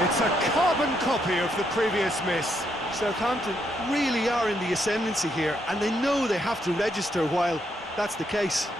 It's a carbon copy of the previous miss. Southampton really are in the ascendancy here, and they know they have to register while that's the case.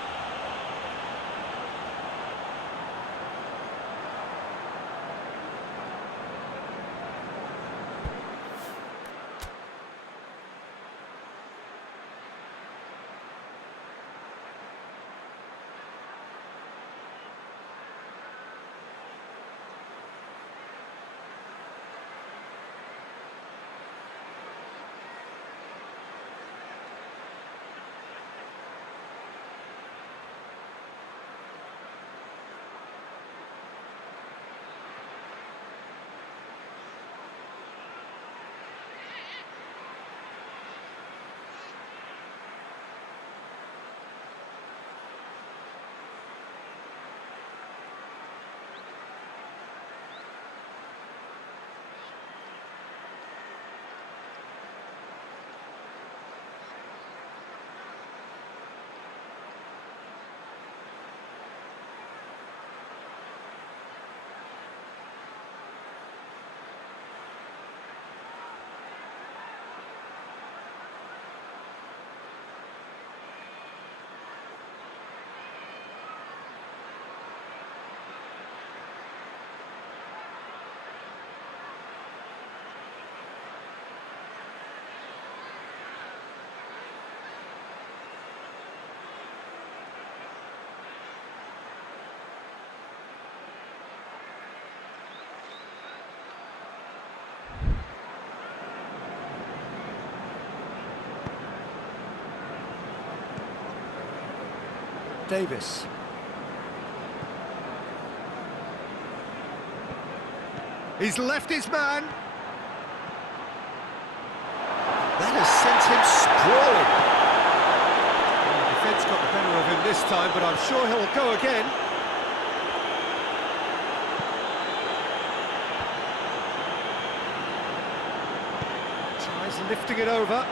Davis. He's left his man. That has sent him sprawling. Well, the defence got the better of him this time, but I'm sure he'll go again. Tries lifting it over.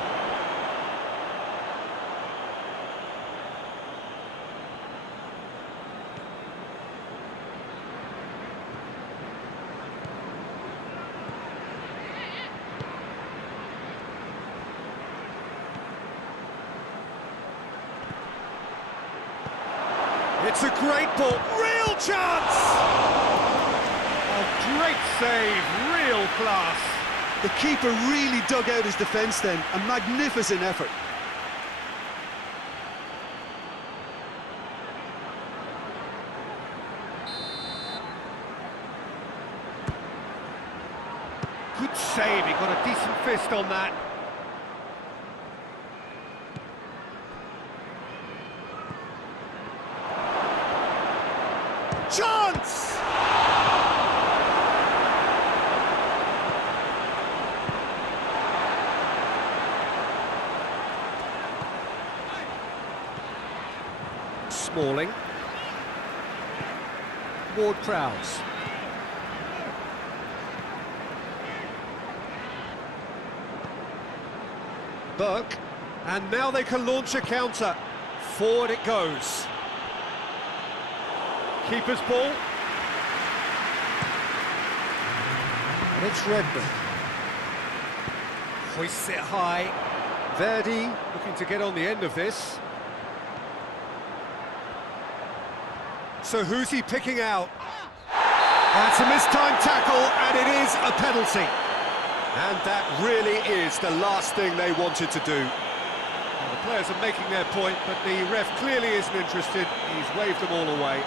It's a great ball, real chance! A great save, real class. The keeper really dug out his defence then, a magnificent effort. Good save, he got a decent fist on that. Chance! Smalling. Ward-Prowse. Burke. And now they can launch a counter. Forward it goes. Keeper's ball. And it's Redmond. Hoists it high. Verdi looking to get on the end of this. So who's he picking out? That's a mistimed tackle, and it is a penalty. And that really is the last thing they wanted to do. Well, the players are making their point, but the ref clearly isn't interested. He's waved them all away.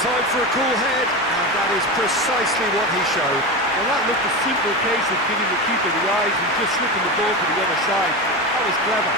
Time for a cool head, and that is precisely what he showed. Well, that looked a simple case of giving the keeper the eyes and just slipping the ball to the other side. That was clever.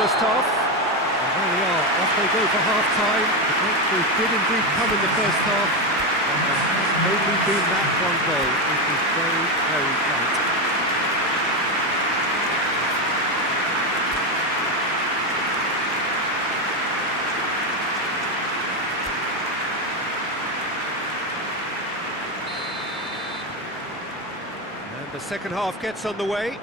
first half. And there they are, off they go for half-time. The breakthrough did indeed come in the first half, and there has only been that one goal, which is very, very tight. And the second half gets underway.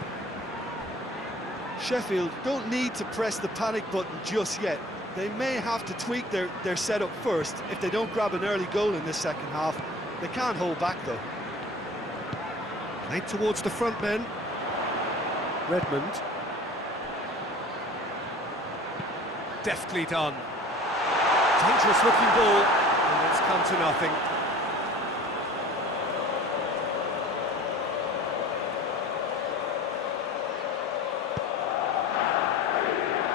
Sheffield don't need to press the panic button just yet. They may have to tweak their setup first if they don't grab an early goal in this second half. They can't hold back though. Played towards the front men. Redmond. Deftly done. Dangerous looking ball, and it's come to nothing.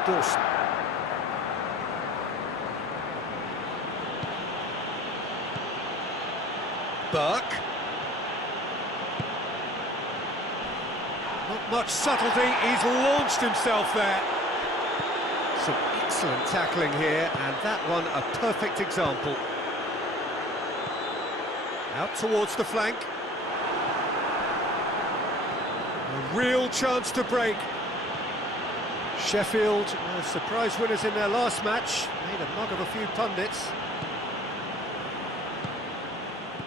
Dawson. Burke. Not much subtlety, he's launched himself there. Some excellent tackling here, and that one a perfect example. Out towards the flank. A real chance to break. Sheffield, surprise winners in their last match, made a mug of a few pundits.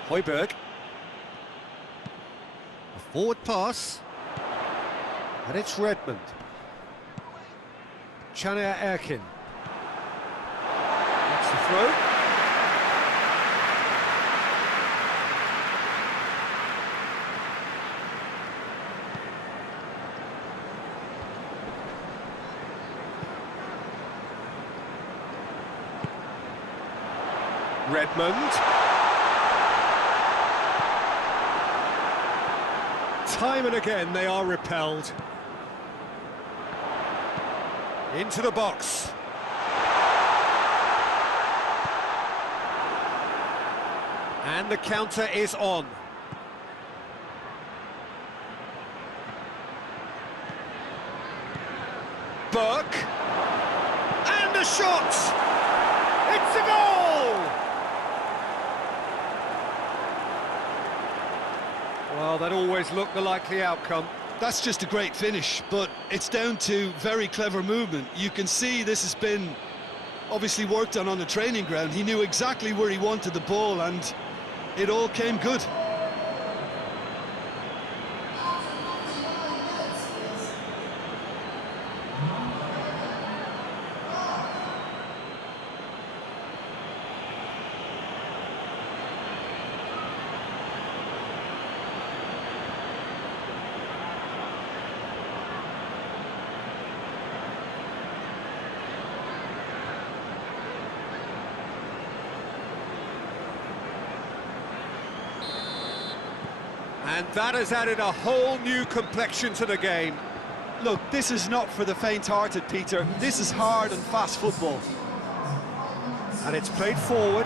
Højbjerg. A forward pass. And it's Redmond. Caner Erkin. That's the throw. Redmond. Time and again they are repelled. Into the box. And the counter is on. Burke. And a shot! It's a goal! Well, that always looked the likely outcome. That's just a great finish, but it's down to very clever movement. You can see this has been obviously worked on the training ground. He knew exactly where he wanted the ball, and it all came good. And that has added a whole new complexion to the game. Look, this is not for the faint-hearted, Peter. This is hard and fast football. And it's played forward.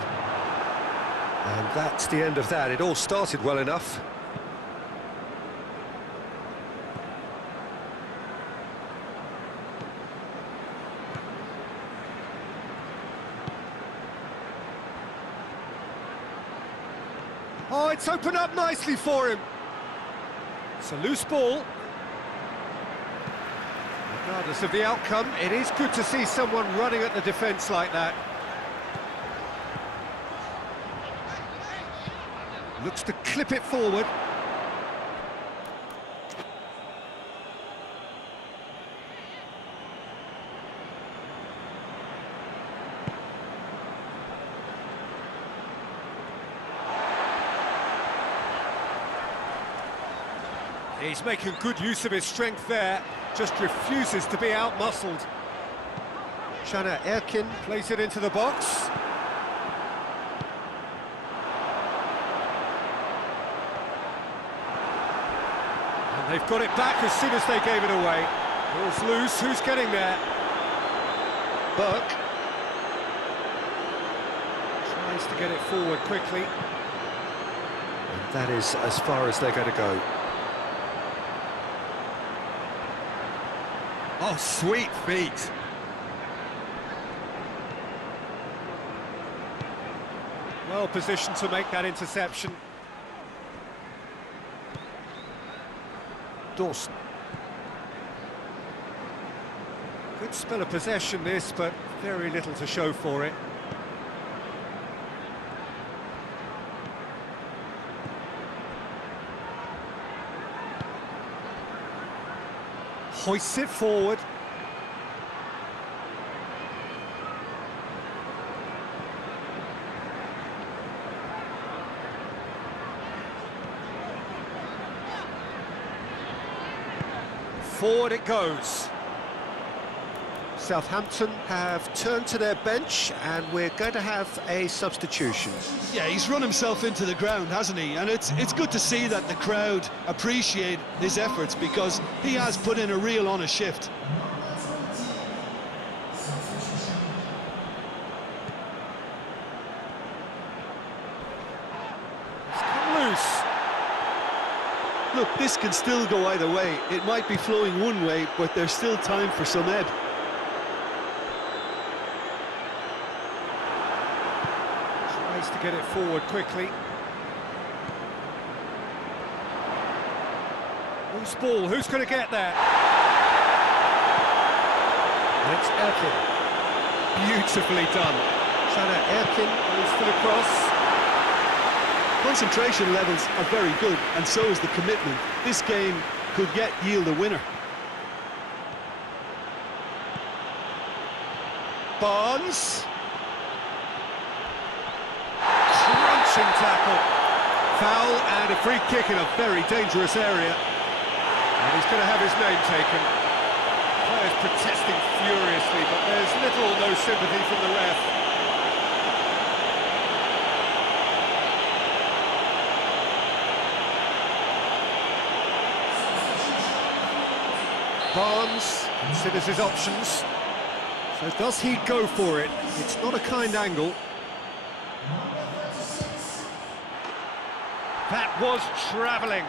And that's the end of that. It all started well enough. Oh, it's opened up nicely for him. It's a loose ball. Regardless of the outcome, it is good to see someone running at the defence like that. Looks to clip it forward. He's making good use of his strength there, just refuses to be out-muscled. Caner Erkin plays it into the box. And they've got it back as soon as they gave it away. Ball's loose, who's getting there? Burke. Tries to get it forward quickly. And that is as far as they're going to go. Oh, sweet feet. Well positioned to make that interception. Dawson. Good spell of possession this, but very little to show for it. Hoists it forward. Forward it goes. Southampton have turned to their bench and we're going to have a substitution. Yeah, he's run himself into the ground, hasn't he? And it's good to see that the crowd appreciate his efforts because he has put in a real honest shift. It's come loose. Look, this can still go either way. It might be flowing one way, but there's still time for some ebb. Tries to get it forward quickly. Who's ball? Who's going to get there? And it's Erkin. Beautifully done. Sana Erkin goes for the cross. Concentration levels are very good, and so is the commitment. This game could yet yield a winner. Barnes. Crunching tackle. Foul and a free kick in a very dangerous area. And he's going to have his name taken. Players protesting furiously, but there's little or no sympathy from the ref. Barnes considers his options. So does he go for it? It's not a kind angle. That was travelling.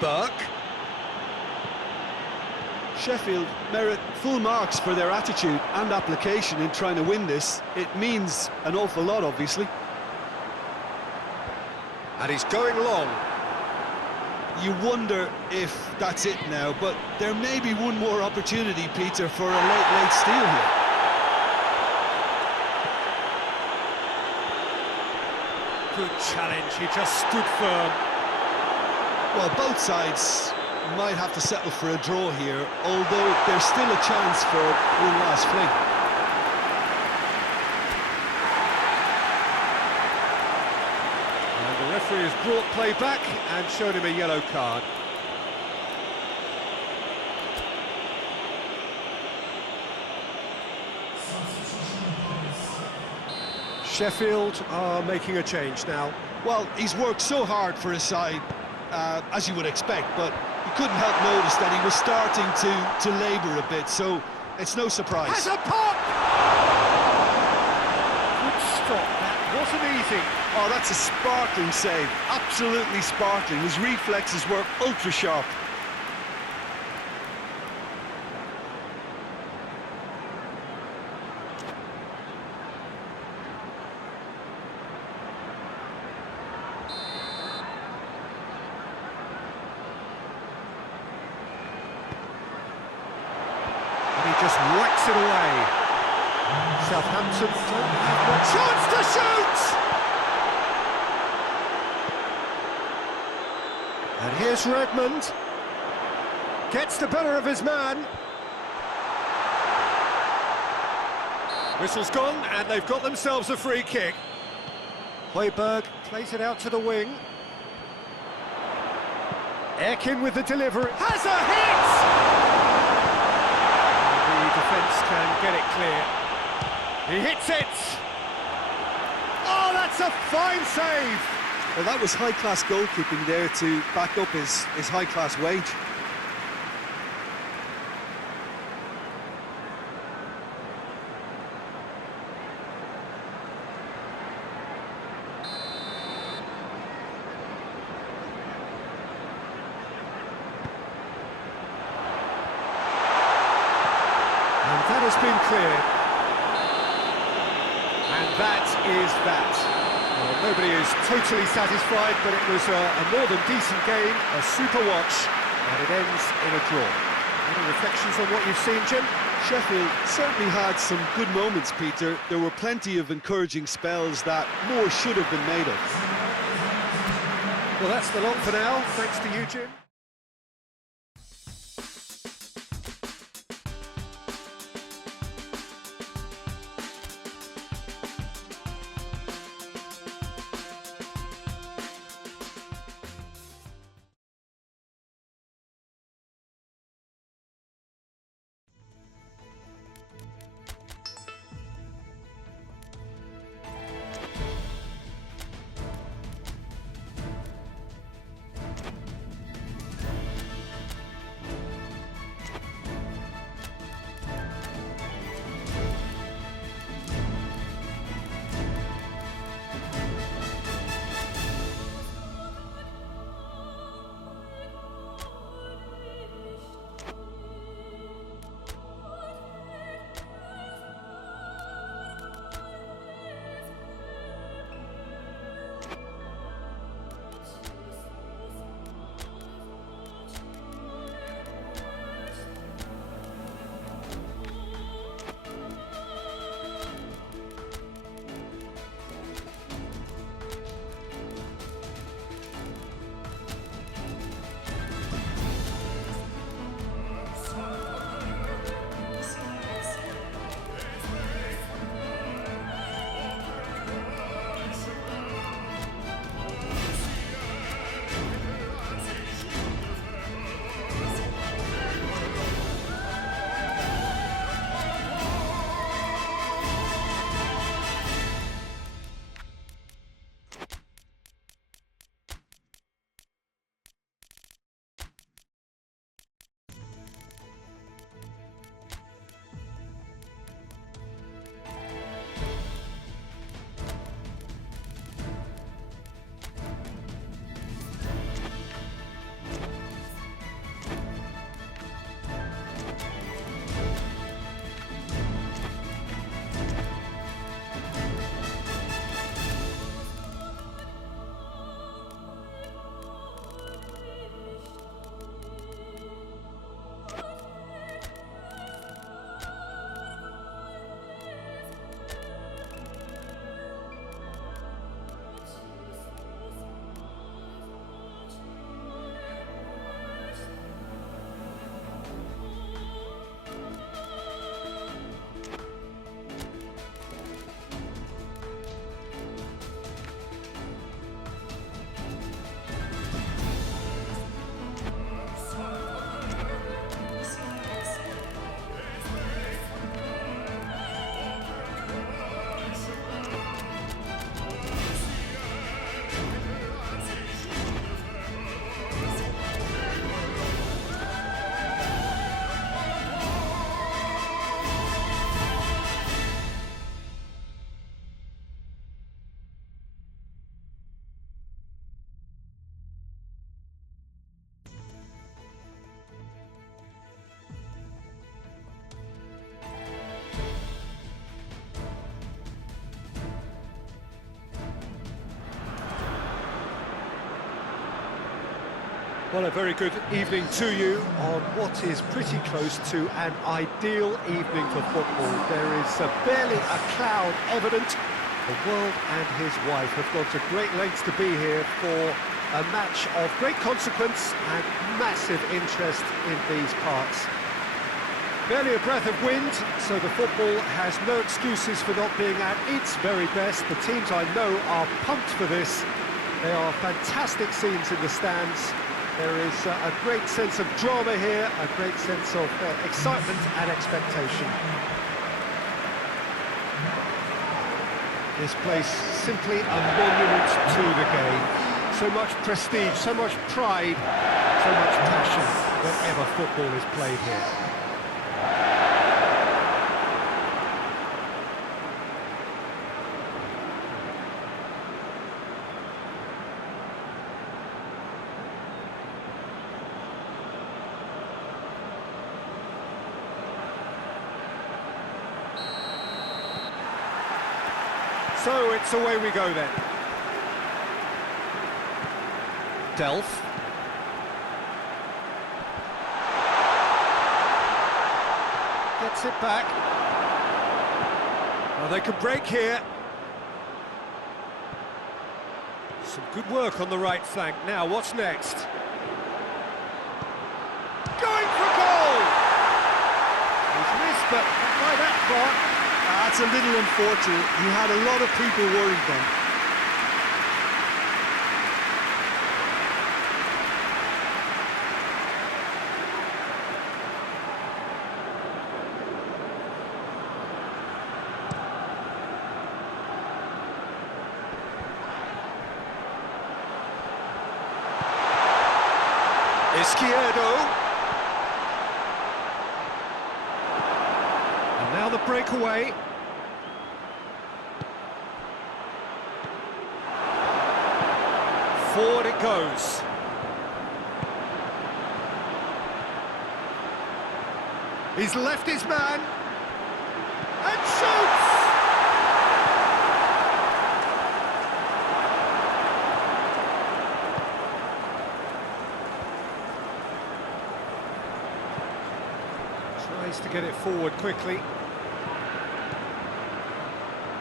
Burke. Sheffield merit full marks for their attitude and application in trying to win this. It means an awful lot, obviously. And he's going long. You wonder if that's it now, but there may be one more opportunity, Peter, for a late steal here. Good challenge, he just stood firm. Well, both sides might have to settle for a draw here, although there's still a chance for one last fling. And the referee has brought play back and shown him a yellow card. Sheffield are making a change now. Well, he's worked so hard for his side, as you would expect, but you couldn't help notice that he was starting to labour a bit, so it's no surprise. Has a pop! Good stop, that wasn't easy. Oh, that's a sparkling save, absolutely sparkling. His reflexes were ultra-sharp. Just whacks it away. Southampton don't have a chance to shoot! And here's Redmond. Gets the better of his man. Whistle's gone, and they've got themselves a free kick. Højbjerg plays it out to the wing. Ekin with the delivery. Has a hit! The defence can get it clear. He hits it! Oh, that's a fine save! Well, that was high-class goalkeeping there to back up his high-class wage. And that has been cleared. And that is that. Well, nobody is totally satisfied, but it was a more than decent game, a super watch, and it ends in a draw. Any reflections on what you've seen, Jim? Sheffield certainly had some good moments, Peter. There were plenty of encouraging spells that more should have been made of. Well, that's the lot for now. Thanks to you, Jim. Well, a very good evening to you on what is pretty close to an ideal evening for football. There is barely a cloud evident. The world and his wife have gone to great lengths to be here for a match of great consequence and massive interest in these parts. Barely a breath of wind, so the football has no excuses for not being at its very best. The teams I know are pumped for this. They are fantastic scenes in the stands. There is a great sense of drama here, a great sense of excitement and expectation. This place simply a monument to the game. So much prestige, so much pride, so much passion whenever football is played here. So it's away we go then. Delph. Gets it back. Well, they could break here. Some good work on the right flank. Now, what's next? Going for goal! He's missed, but not by that far. That's a little unfortunate. He had a lot of people worried then. Izquierdo. And now the breakaway. Forward it goes. He's left his man. And shoots! Tries to get it forward quickly.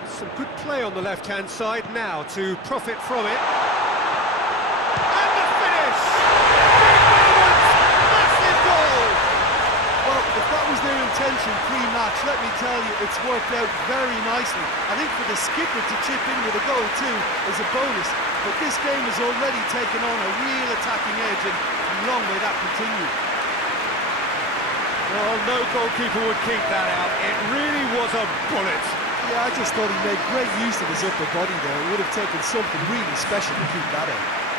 Some good play on the left-hand side now to profit from it. Their intention pre-match, let me tell you, it's worked out very nicely. I think for the skipper to chip in with a goal too is a bonus, but this game has already taken on a real attacking edge, and long may that continue. Well, no goalkeeper would keep that out. It really was a bullet. Yeah, I just thought he made great use of his upper body there. It would have taken something really special to keep that out.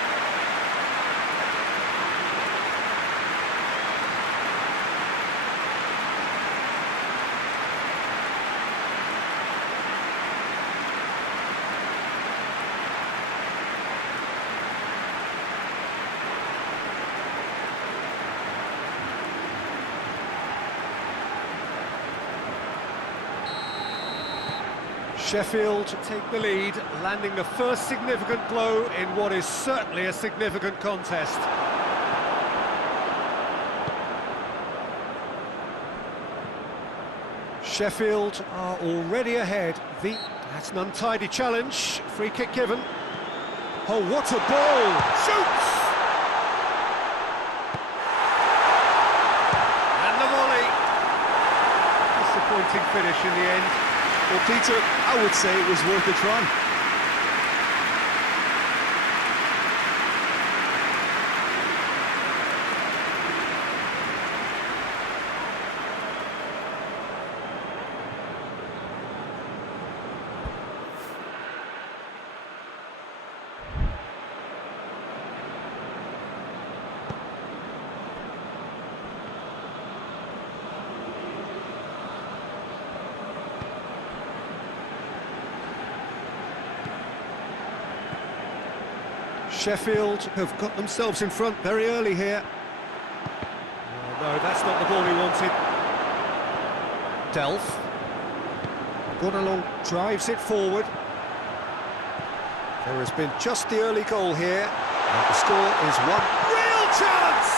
Sheffield take the lead, landing the first significant blow in what is certainly a significant contest. Sheffield are already ahead. That's an untidy challenge. Free kick given. Oh, what a ball! Shoots! And the volley. Disappointing finish in the end. Well, Peter, I would say it was worth a try. Sheffield have got themselves in front very early here. Oh, no, that's not the ball he wanted. Delph. Gunalong drives it forward. There has been just the early goal here, and the score is 1. Real chance!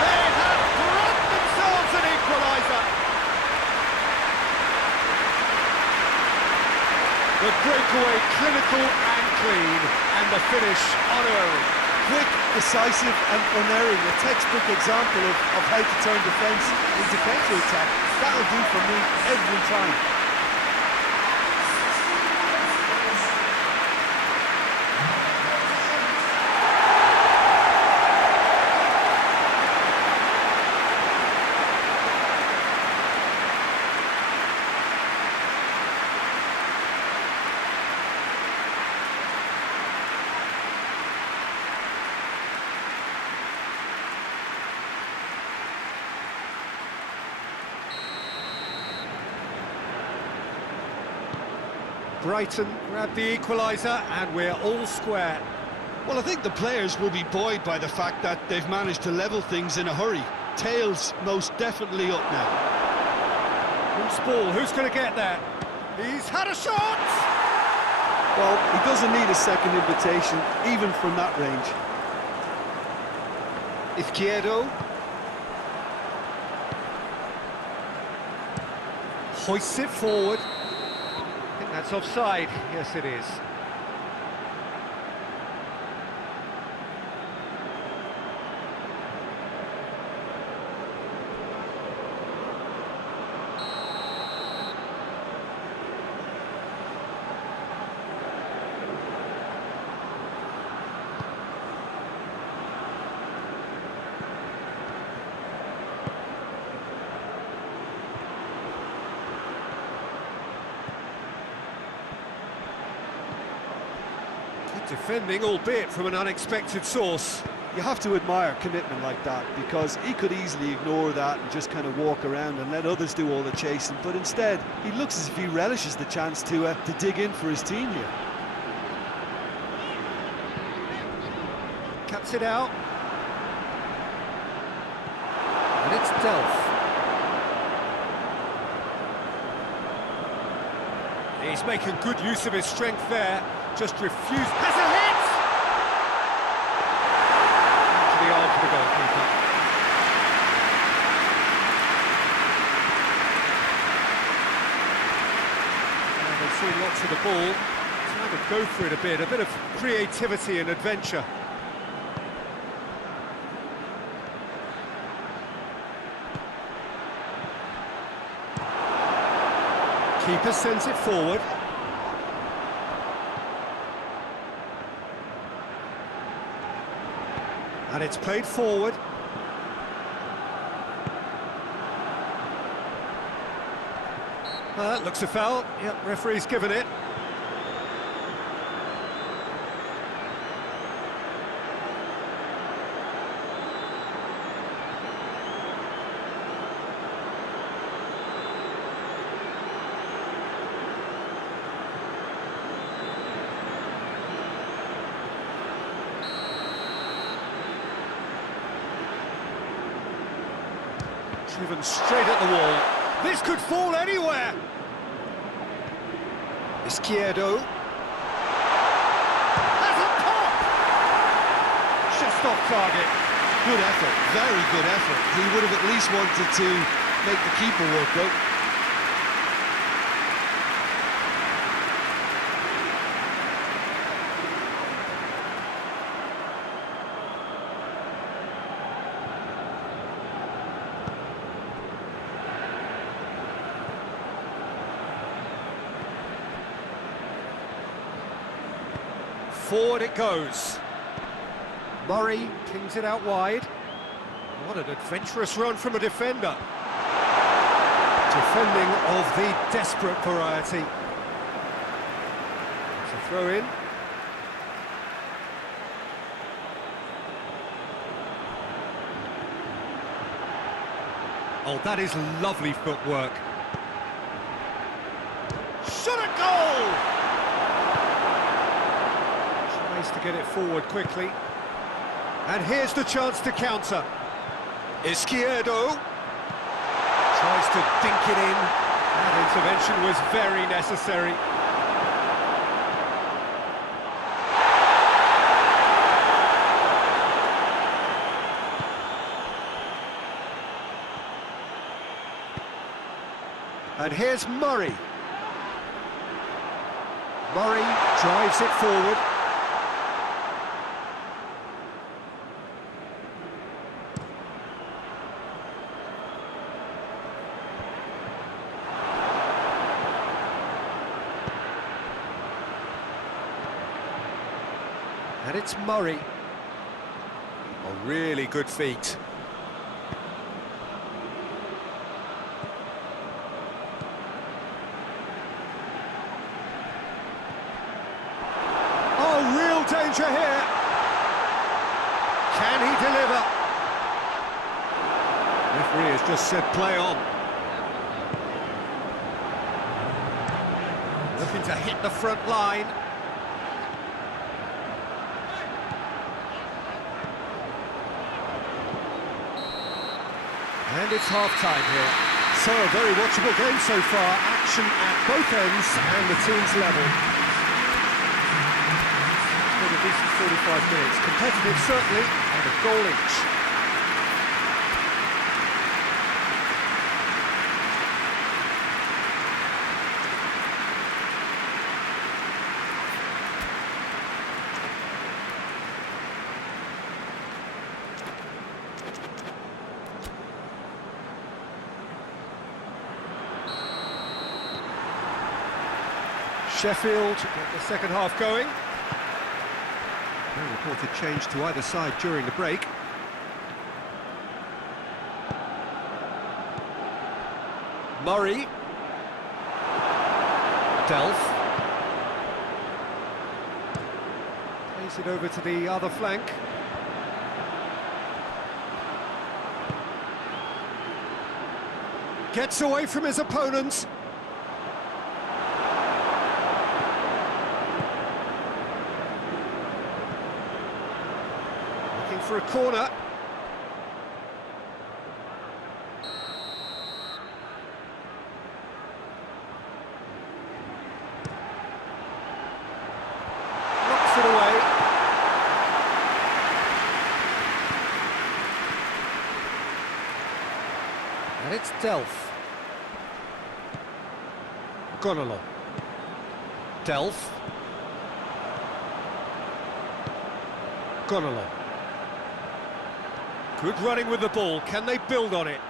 They have brought themselves an equaliser. The breakaway clinical and clean, and the finish unerring. Quick, decisive and unerring, a textbook example of how to turn defence into counter-attack. That'll do for me every time. Brighton grab the equaliser, and we're all square. Well, I think the players will be buoyed by the fact that they've managed to level things in a hurry. Tails most definitely up now. Loose ball, who's going to get there? He's had a shot! Well, he doesn't need a second invitation, even from that range. Izquierdo. Hoists it forward. I think that's offside. Yes, it is. Defending, albeit from an unexpected source. You have to admire commitment like that, because he could easily ignore that and just kind of walk around and let others do all the chasing, but instead he looks as if he relishes the chance to dig in for his team here. Cuts it out. And it's Delph. He's making good use of his strength there. Just refused. Has a hit! Into the arm for the goalkeeper. And they see lots of the ball. Trying to go for it a bit of creativity and adventure. Keeper sends it forward. And it's played forward. Looks a foul. Yep, referee's given it. Driven straight at the wall. This could fall anywhere. Izquierdo. Has a pop! Just off target. Good effort, very good effort. He would have at least wanted to make the keeper work though. Forward it goes. Murray pings it out wide. What an adventurous run from a defender. Defending of the desperate variety. It's a throw in. Oh, that is lovely footwork. Shot a goal! To get it forward quickly. And here's the chance to counter. Izquierdo tries to dink it in. That intervention was very necessary. And here's Murray. Murray drives it forward. And it's Murray. A really good feat. Oh, real danger here. Can he deliver? Referee has just said play on. The Looking to hit the front line. And it's half-time here. So, a very watchable game so far. Action at both ends and the team's level. It's been a decent 45 minutes. Competitive, certainly, and a goal each. Sheffield get the second half going. No reported change to either side during the break. Murray. Delph. Plays it over to the other flank. Gets away from his opponents. For a corner. Knocks it away. And it's Delph. Gonolo. Delph. Gonolo. Good running with the ball. Can they build on it?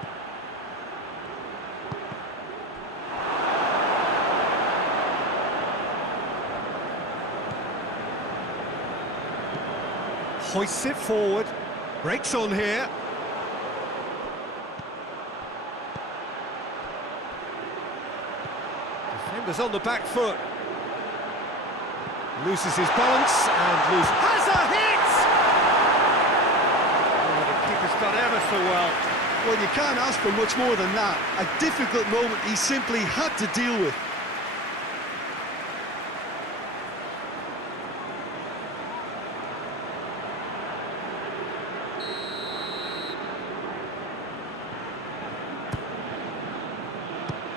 Hoists it forward. Breaks on here. Defender's on the back foot. Loses his balance and loses. Has a hit! He's done ever so well. Well, you can't ask for much more than that. A difficult moment he simply had to deal with.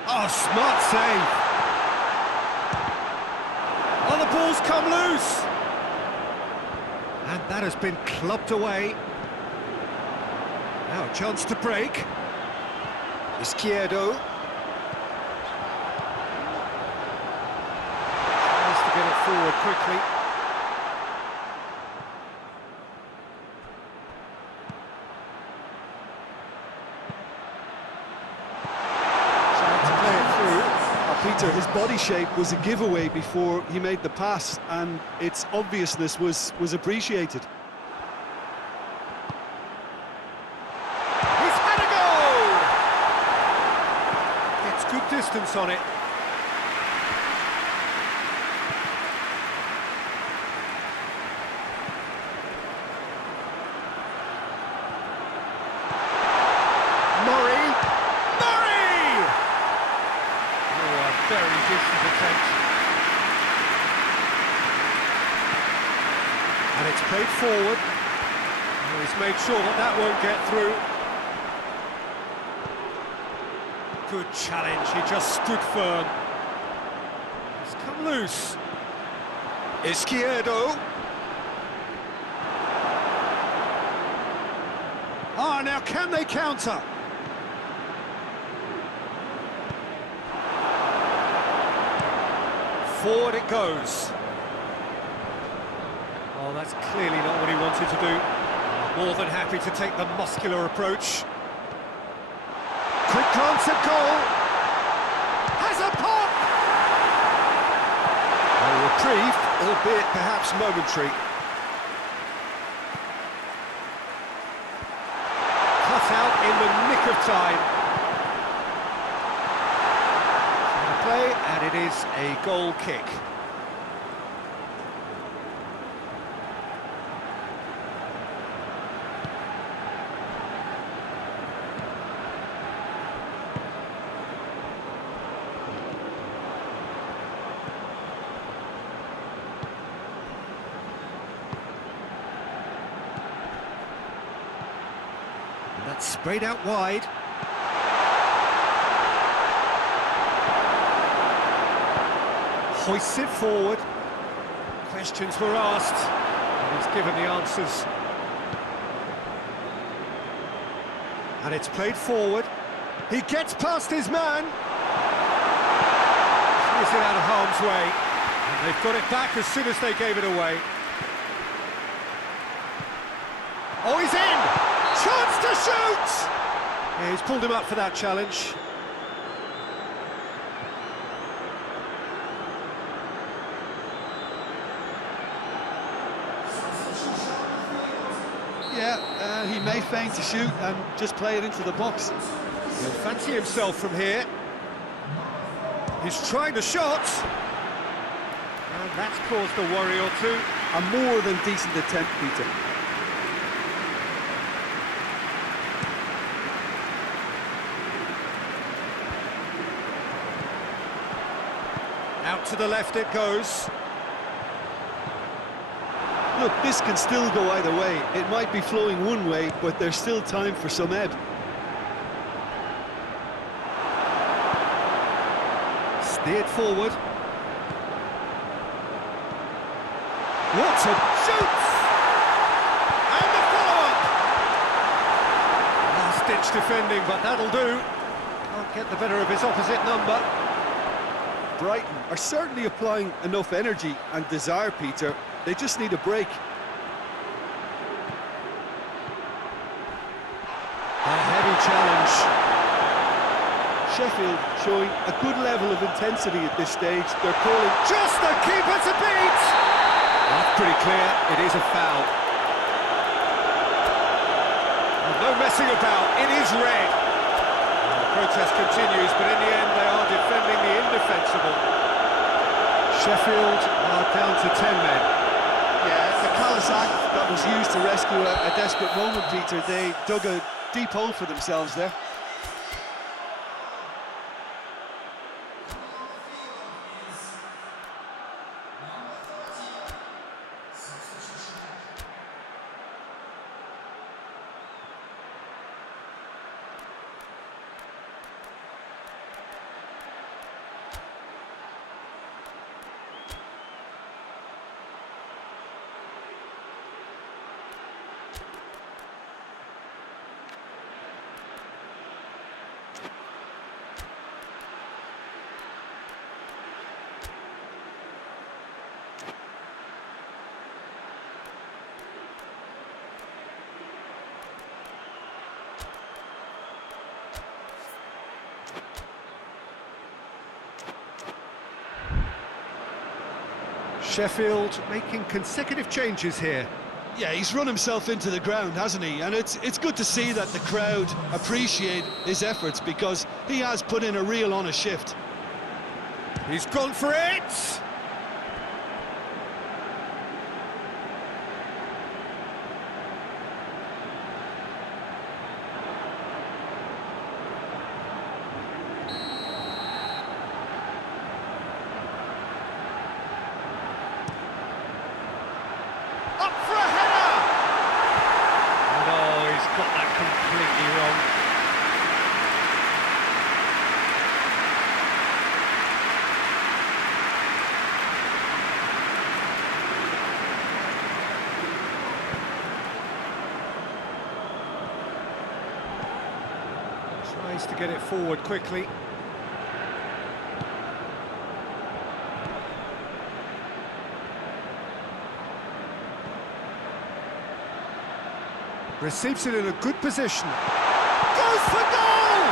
Oh, smart save. Oh, the ball's come loose. And that has been clubbed away. Now a chance to break. Izquierdo. Tries to get it forward quickly. Trying to play it through. Peter, his body shape was a giveaway before he made the pass, and its obviousness was appreciated. Good distance on it. Murray! Murray! Oh, a very decent attempt. And it's played forward. Oh, he's made sure that that won't get through. Good challenge, he just stood firm. It's come loose. Izquierdo. Ah, now can they counter? Forward it goes. Oh, that's clearly not what he wanted to do. More than happy to take the muscular approach. Quick glance at goal. Has a pop! A reprieve, albeit perhaps momentary. Cut out in the nick of time. Play, and it is a goal kick. That's sprayed out wide. Hoists it forward. Questions were asked, and he's given the answers. And it's played forward. He gets past his man. Clears it out of harm's way. And they've got it back as soon as they gave it away. Oh, he's in! Chance to shoot! Yeah, he's pulled him up for that challenge. Yeah, he may feign to shoot and just play it into the box. He'll fancy himself from here. He's trying the shot. And that's caused a worry or two. A more than decent attempt, Peter. Out to the left it goes. Look, this can still go either way. It might be flowing one way, but there's still time for some ebb. Steered forward. What a shoot! And the follow-up! Last-ditch defending, but that'll do. Can't get the better of his opposite number. Brighton are certainly applying enough energy and desire, Peter. They just need a break. A heavy challenge. Sheffield showing a good level of intensity at this stage. They're calling... Just the keeper to beat! That's pretty clear, it is a foul. No messing about, it is red. The protest continues, but in the end they are defending the indefensible. Sheffield are down to 10 men. Yeah, the callous act that was used to rescue a desperate moment, Peter. They dug a deep hole for themselves there. Sheffield making consecutive changes here. Yeah, he's run himself into the ground, hasn't he? And it's good to see that the crowd appreciate his efforts, because he has put in a real honest shift. He's gone for it! Got that completely wrong. Tries to get it forward quickly. Receives it in a good position. Goes for goal!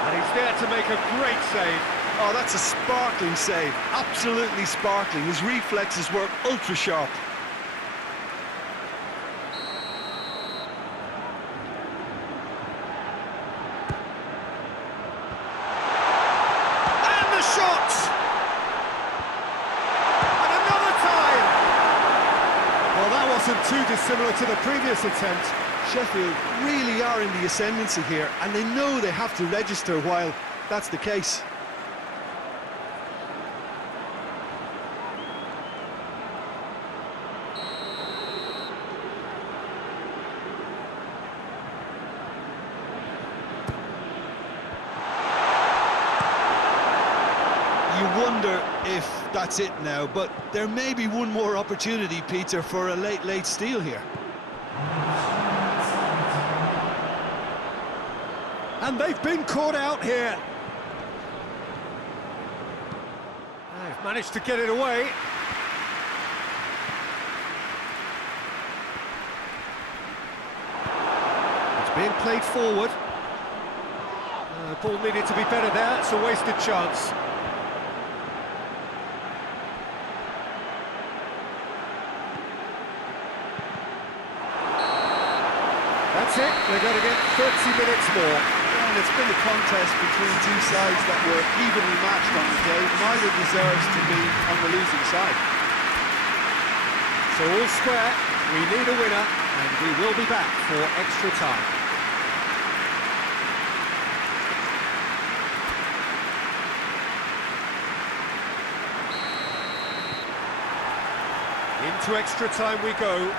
And he's there to make a great save. Oh, that's a sparkling save. Absolutely sparkling. His reflexes were ultra sharp. And the shot! Wasn't too dissimilar to the previous attempt. Sheffield really are in the ascendancy here, and they know they have to register while that's the case. you wonder if that's it now, but there may be one more opportunity, Peter, for a late steal here. And they've been caught out here. They've managed to get it away. It's being played forward. Ball needed to be better there, it's a wasted chance. That's it, they're going to get 30 minutes more. And it's been a contest between two sides that were evenly matched on the day. Neither deserves to be on the losing side. So all square, we need a winner, and we will be back for extra time. Into extra time we go.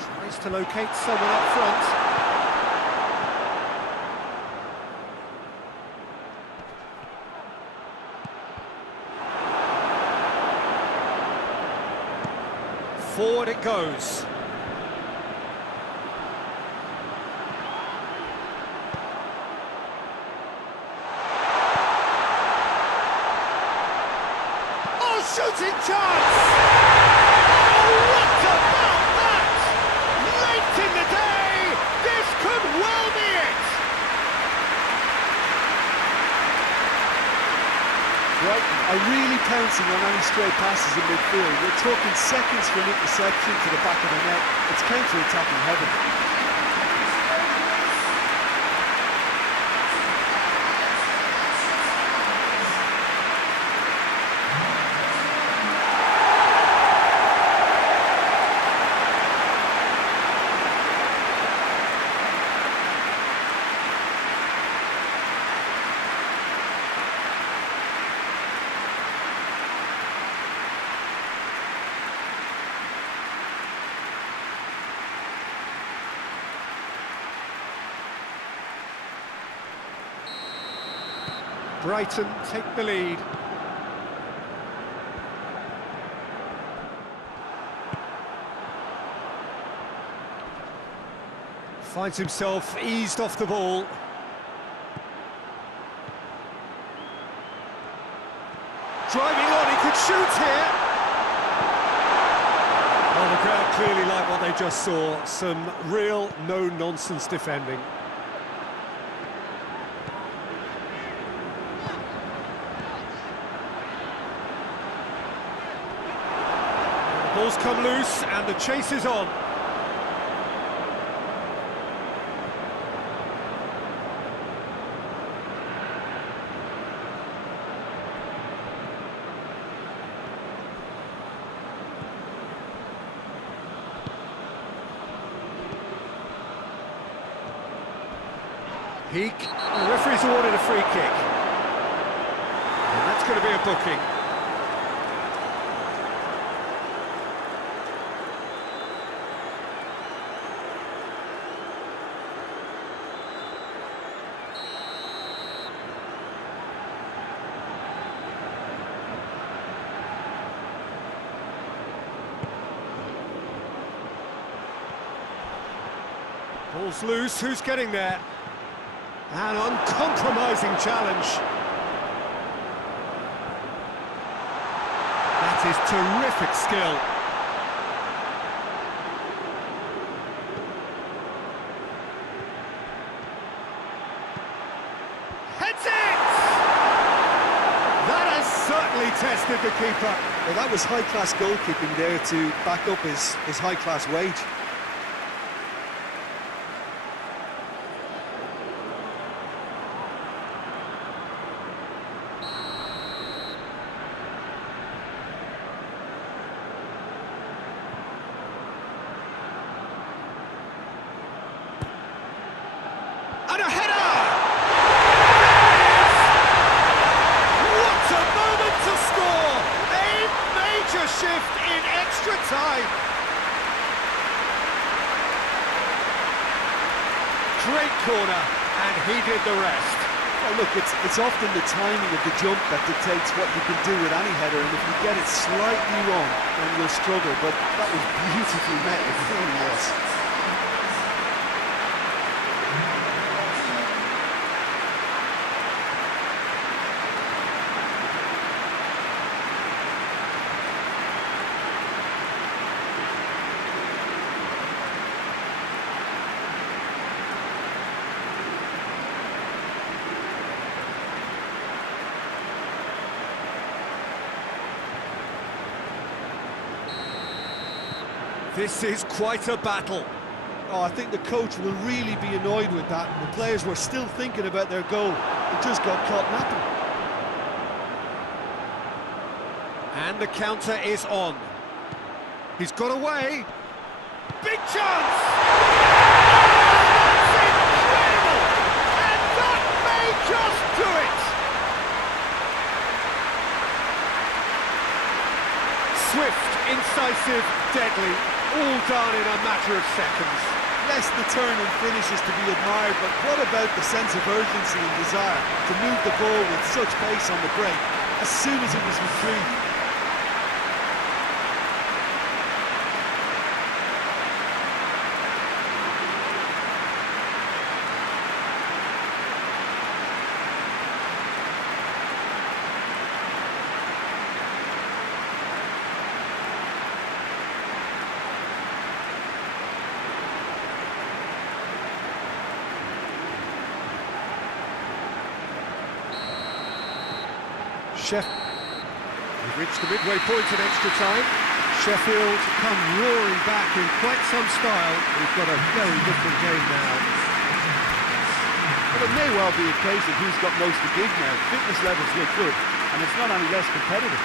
Tries to locate someone up front. Forward it goes. Shooting chance! Oh, what about that? Late in the day, this could well be it! Brighton are really pouncing on any stray passes in midfield. We're talking seconds from interception to the back of the net. It's counter-attacking heaven. Brighton take the lead. Finds himself eased off the ball. Driving on, he could shoot here. Well, the crowd clearly like what they just saw. Some real no-nonsense defending. Ball's come loose and the chase is on. Peak. The referee's awarded a free kick. And that's going to be a booking. Ball's loose, who's getting there? An uncompromising challenge. That is terrific skill. Heads it! That has certainly tested the keeper. Well, that was high-class goalkeeping there to back up his high-class wage. And a header! What a moment to score! A major shift in extra time. and he did the rest. Well, look, it's often the timing of the jump that dictates what you can do with any header, and if you get it slightly wrong, then you'll struggle. But that was beautifully met, it really was. This is quite a battle. Oh, I think the coach will really be annoyed with that. The players were still thinking about their goal. It just got caught napping. And the counter is on. He's got away. Big chance! That's incredible! And that may just do it! Swift, incisive, deadly, all done in a matter of seconds. Yes, the turn and finish is to be admired, but what about the sense of urgency and desire to move the ball with such pace on the break as soon as it was retrieved? We've reached the midway point in extra time. Sheffield come roaring back in quite some style. We've got a very different game now. But it may well be a case of who's got most to give now. Fitness levels look good, and it's not any less competitive.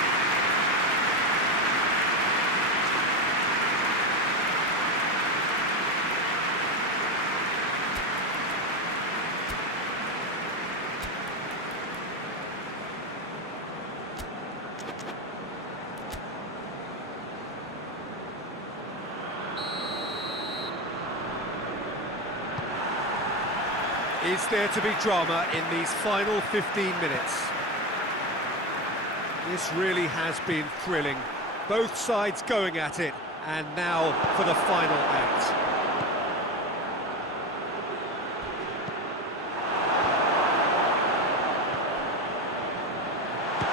Is there to be drama in these final 15 minutes? This really has been thrilling. Both sides going at it, and now for the final act.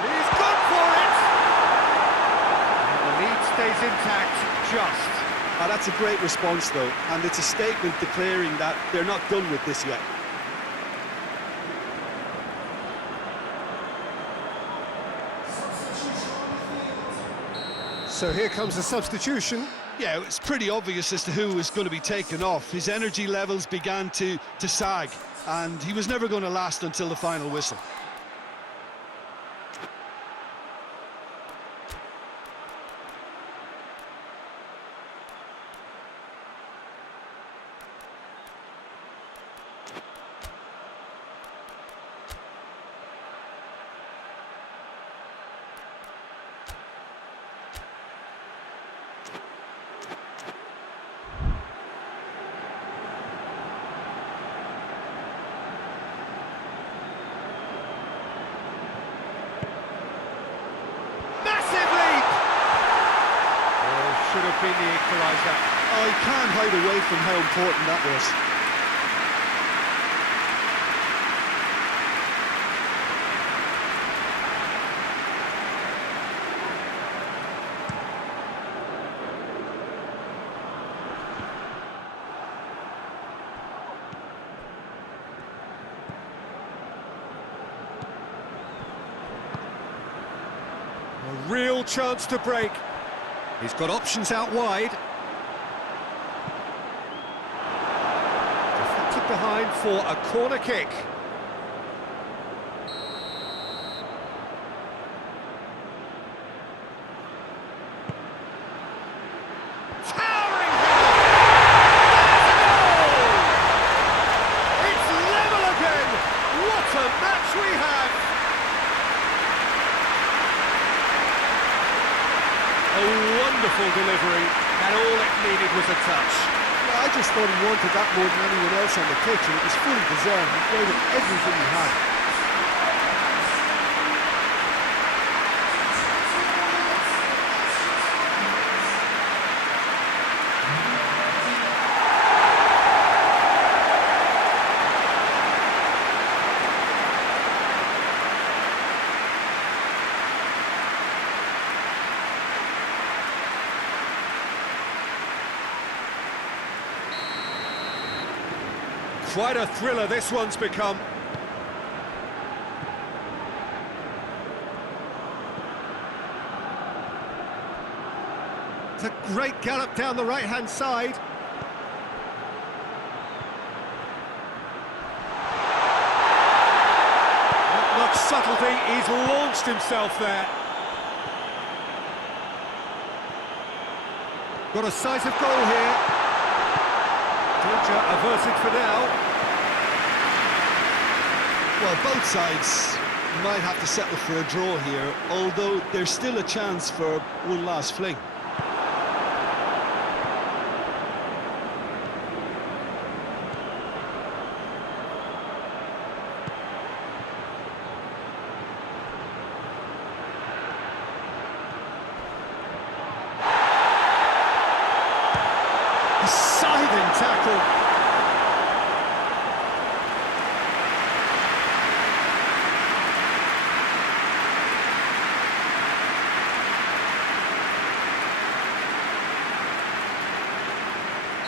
He's gone for it! And the lead stays intact, just. Oh, that's a great response, though, and it's a statement declaring that they're not done with this yet. So here comes the substitution. Yeah, it's pretty obvious as to who was going to be taken off. His energy levels began to sag, and he was never going to last until the final whistle. Should have been the equaliser. Oh, you can't hide away from how important that was. A real chance to break. He's got options out wide. Deflected behind for a corner kick. Towering goal! It's level again! What a match we have! A wonderful delivery, and all it needed was a touch. Yeah, I just thought he wanted that more than anyone else on the pitch, and it was fully deserved. He gave it everything he had. Quite a thriller this one's become. It's a great gallop down the right-hand side. Not much subtlety, he's launched himself there. Got a decisive goal here. Danger averted for now. Well, both sides might have to settle for a draw here, although there's still a chance for one last fling. A scything tackle.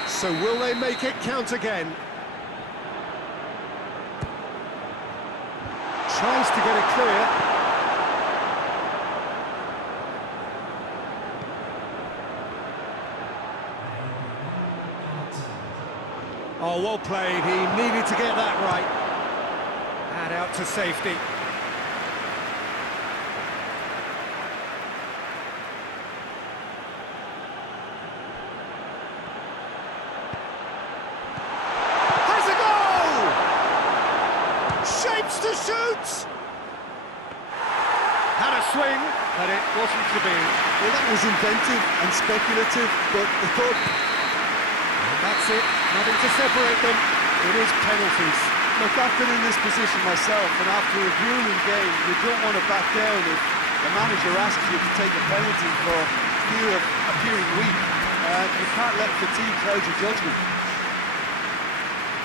So will they make it count again? Tries to get it clear. Oh, well played. He needed to get that right. And out to safety. Shapes to shoot! Had a swing, but it wasn't to be. Well, that was inventive and speculative, but the thought... And that's it, nothing to separate them. It is penalties. Look, I've been in this position myself, and after a grueling game, you don't want to back down if the manager asks you to take a penalty for fear of appearing weak. You can't let fatigue cloud your judgment.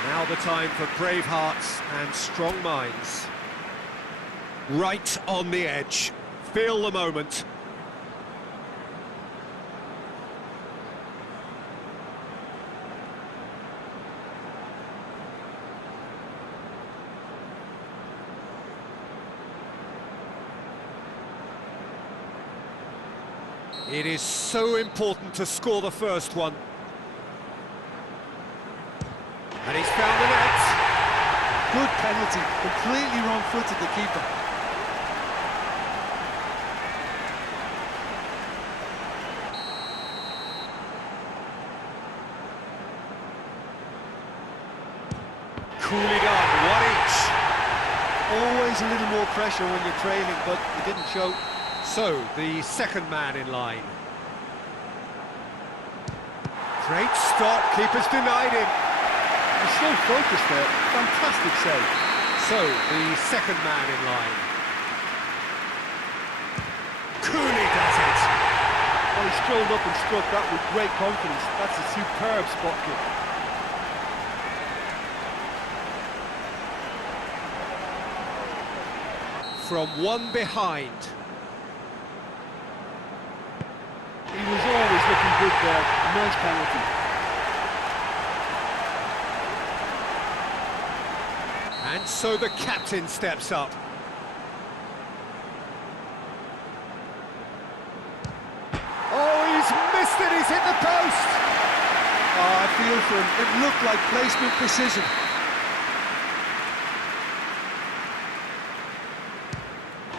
Now the time for brave hearts and strong minds. Right on the edge. Feel the moment. It is so important to score the first one. And he's found the net. Good penalty, completely wrong-footed the keeper. Coolly done, one each. Always a little more pressure when you're trailing, but it didn't show. So, the second man in line. Great stop, keeper's denied him. He's so focused there, fantastic save. So, the second man in line. Coolly does it. Well, he strolled up and struck that with great confidence. That's a superb spot kick. From one behind. He was always looking good there. Nice penalty. And so the captain steps up. Oh, he's missed it, he's hit the post! Oh, I feel for him. It looked like placement precision.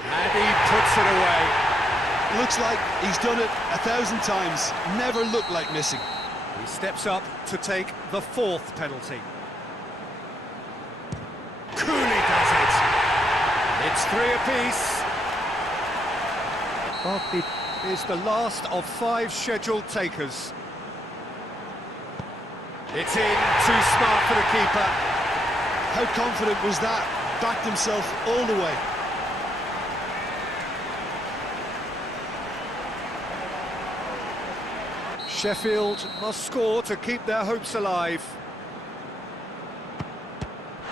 And he puts it away. Looks like he's done it 1,000 times. Never looked like missing. He steps up to take the fourth penalty. Coolly does it. It's 3 apiece. Well, it is the last of 5 scheduled takers. It's in, too smart for the keeper. How confident was that? Backed himself all the way. Sheffield must score to keep their hopes alive.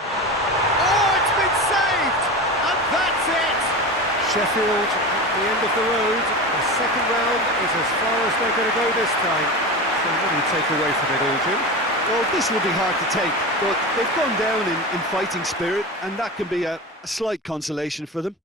Oh, it's been saved! And that's it! Sheffield at the end of the road. The second round is as far as they're going to go this time. So what do you take away from it all, Jim? Well, this will be hard to take, but they've gone down in fighting spirit, and that can be a slight consolation for them.